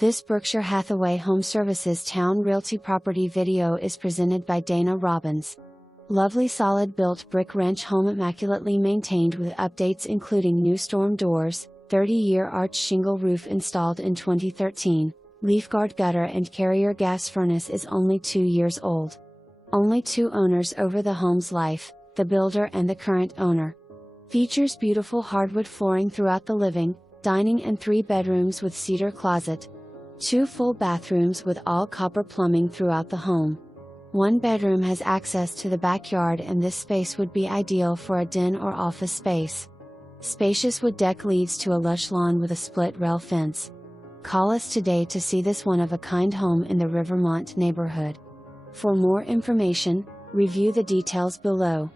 This Berkshire Hathaway HomeServices Towne Realty property video is presented by Dana Robbins. Lovely solid built brick ranch home immaculately maintained with updates including new storm doors, 30-year arch shingle roof installed in 2013, Leafguard gutter and carrier gas furnace is only 2 years old. Only 2 owners over the home's life, the builder and the current owner. Features beautiful hardwood flooring throughout the living, dining and 3 bedrooms with cedar closet. 2 full bathrooms with all copper plumbing throughout the home. 1 bedroom has access to the backyard and this space would be ideal for a den or office space. Spacious wood deck leads to a lush lawn with a split rail fence. Call us today to see this one-of-a-kind home in the Rivermont neighborhood. For more information, review the details below.